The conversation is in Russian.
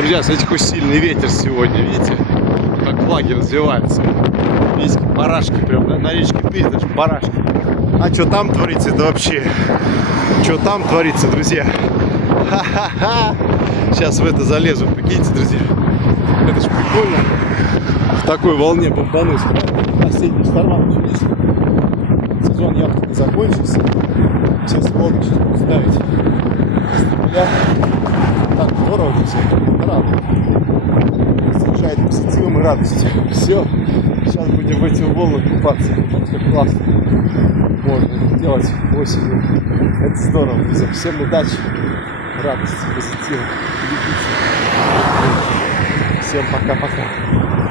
Друзья, смотрите, какой сильный ветер сегодня, видите? Как флаги развиваются. Видите, барашки прям на речке Тысь, даже барашки. А что там творится, это вообще? Что там творится, друзья? Ха-ха-ха! Сейчас в это залезу, прикиньте, друзья. Это ж прикольно. В такой волне бомбануть. Осенний шторм еще есть. Сезон явно не закончился. Сейчас волны сейчас будут ставить. Так здорово, друзья. Это радует. Снижает позитивом и радостью. Все. Сейчас будем в эти волны купаться. Вот как классно. Можно это делать осенью. Это здорово, друзья. Всем удачи, радости, позитива. Любите. Всем пока-пока.